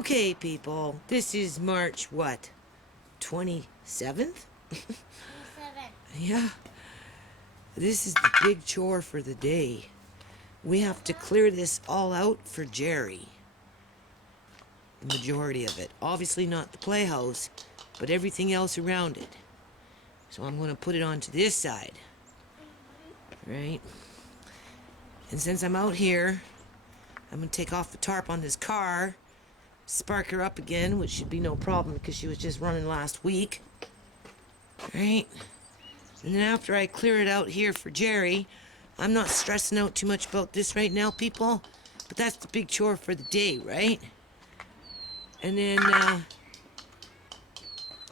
Okay, people, this is March, what, 27th? 27. Yeah. This is the big chore for the day. We have to clear this all out for Jerry. The majority of it. Obviously not the playhouse, but everything else around it. So I'm going to put it onto this side. Right? And since I'm out here, I'm going to take off the tarp on this car, spark her up again, which should be no problem because she was just running last week. Right? And then after I clear it out here for Jerry, I'm not stressing out too much about this right now, people, but that's the big chore for the day, right? And then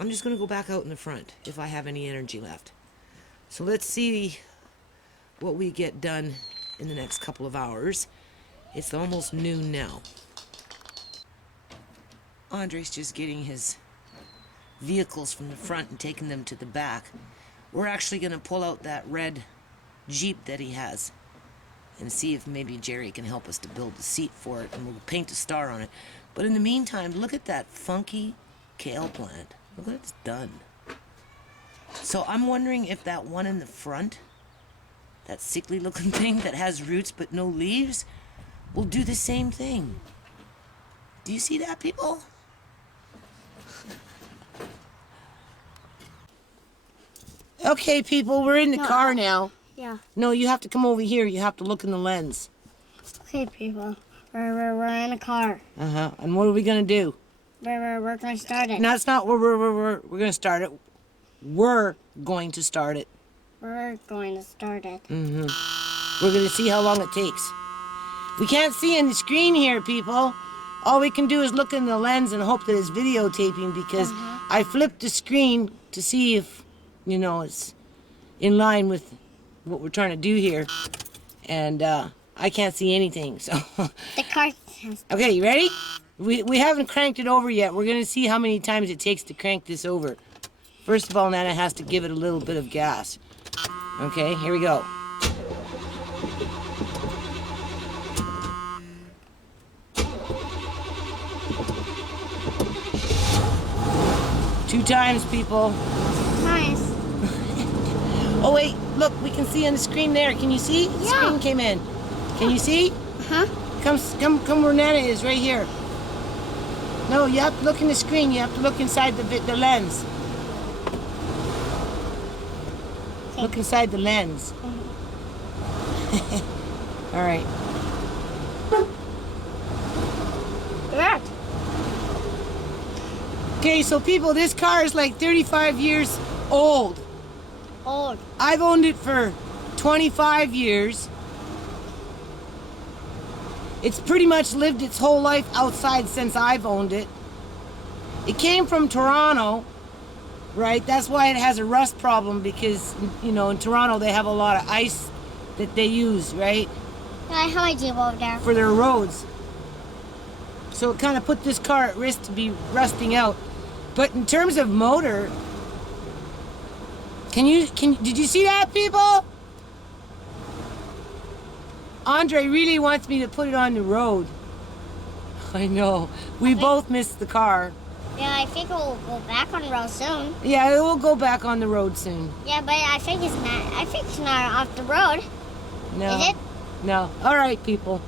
I'm just going to go back out in the front if I have any energy left. So let's see what we get done in the next couple of hours. It's almost noon now. Andre's just getting his vehicles from the front and taking them to the back. We're actually going to pull out that red Jeep that he has and see if maybe Jerry can help us to build the seat for it, and we'll paint a star on it. But in the meantime, look at that funky kale plant. Look what it's done. So I'm wondering if that one in the front, that sickly looking thing that has roots but no leaves, will do the same thing. Do you see that, people? Okay, people, we're in the car now. Yeah. No, you have to come over here. You have to look in the lens. Okay, people. We're in a car. Uh-huh. And what are we going to do? We're going to start it. No, it's not we're going to start it. We're going to start it. We're going to start it. Mm-hmm. We're going to see how long it takes. We can't see in the screen here, people. All we can do is look in the lens and hope that it's videotaping, because I flipped the screen to see if, you know, it's in line with what we're trying to do here. And I can't see anything, so. The car has to. Okay, you ready? We haven't cranked it over yet. We're going to see how many times it takes to crank this over. First of all, Nana has to give it a little bit of gas. Okay, here we go. Two times, people. Nice. Oh, wait, look, we can see on the screen there. Can you see? The screen came in. Can you see? Uh-huh. Come where Nana is, right here. No, you have to look in the screen. You have to look inside the lens. Okay. Look inside the lens. All right. Right. Okay, so people, this car is like 35 years old. Old. I've owned it for 25 years. It's pretty much lived its whole life outside since I've owned it. It came from Toronto, right? That's why it has a rust problem, because, you know, in Toronto they have a lot of ice that they use, right? I have my Jeep over there. For their roads. So it kind of put this car at risk to be rusting out. But in terms of motor, did you see that, people? Andre really wants me to put it on the road. I know. We both missed the car. Yeah, I think we'll go back on the road soon. Yeah, it will go back on the road soon. Yeah, but I think it's not off the road. No. Is it? No. All right, people.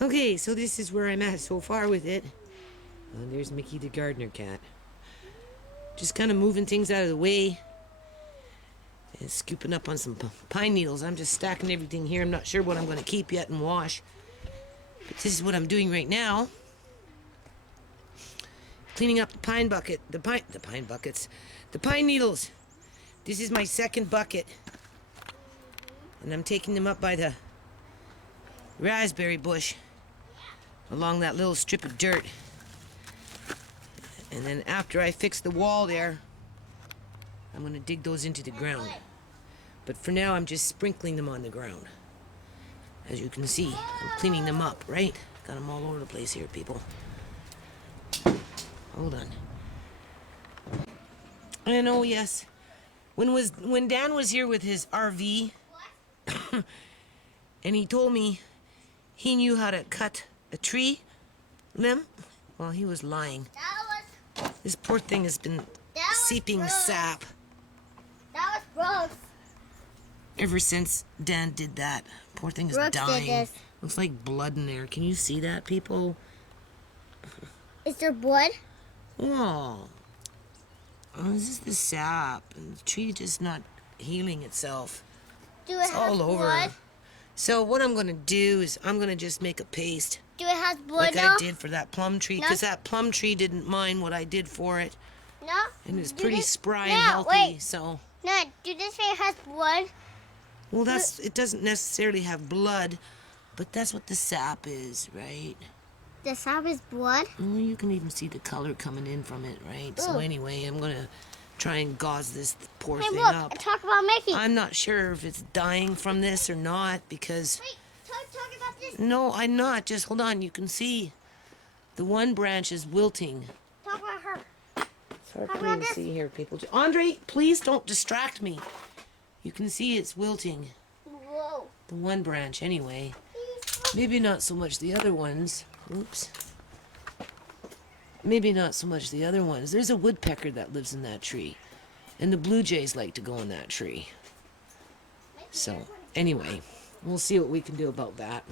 Okay, so this is where I'm at so far with it. There's Mickey the gardener cat. Just kind of moving things out of the way. And scooping up on some pine needles. I'm just stacking everything here. I'm not sure what I'm going to keep yet and wash. But this is what I'm doing right now. Cleaning up the pine bucket. The pine buckets. The pine needles. This is my second bucket. And I'm taking them up by the raspberry bush. Along that little strip of dirt. And then after I fix the wall there, I'm going to dig those into the ground. But for now, I'm just sprinkling them on the ground. As you can see, I'm cleaning them up, right? Got them all over the place here, people. Hold on. And oh, yes. When Dan was here with his RV, and he told me he knew how to cut A tree limb? Well, he was lying. This poor thing has been seeping gross. sap That was gross. ever since Dan did that. Poor thing is Brooks did dying. this. Looks like blood in there. Can you see that, people? Is there blood? Oh. This is the sap. And the tree just not healing itself. Do it It's have all over. blood? So what I'm going to do is I'm going to just make a paste Do it have blood like now? I did for that plum tree. No. Because that plum tree didn't mind what I did for it. No. And it's Do pretty this- spry no, and healthy. Wait. So, No, do this thing has blood? well, it doesn't necessarily have blood. But that's what the sap is, right? The sap is blood? Well, you can even see the color coming in from it, right? So Ooh. anyway, I'm going to try and gauze this poor Hey, thing look, up. talk about making. I'm not sure if it's dying from this or not because... Wait, talk about this. No, I'm not. Just hold on. You can see the one branch is wilting. Talk about her. It's hard How for me about to this? see here, people. Andre, please don't distract me. You can see it's wilting. Whoa. The one branch, anyway. Maybe not so much the other ones. Oops. Maybe not so much the other ones. There's a woodpecker that lives in that tree. And the blue jays like to go in that tree. So, anyway, we'll see what we can do about that.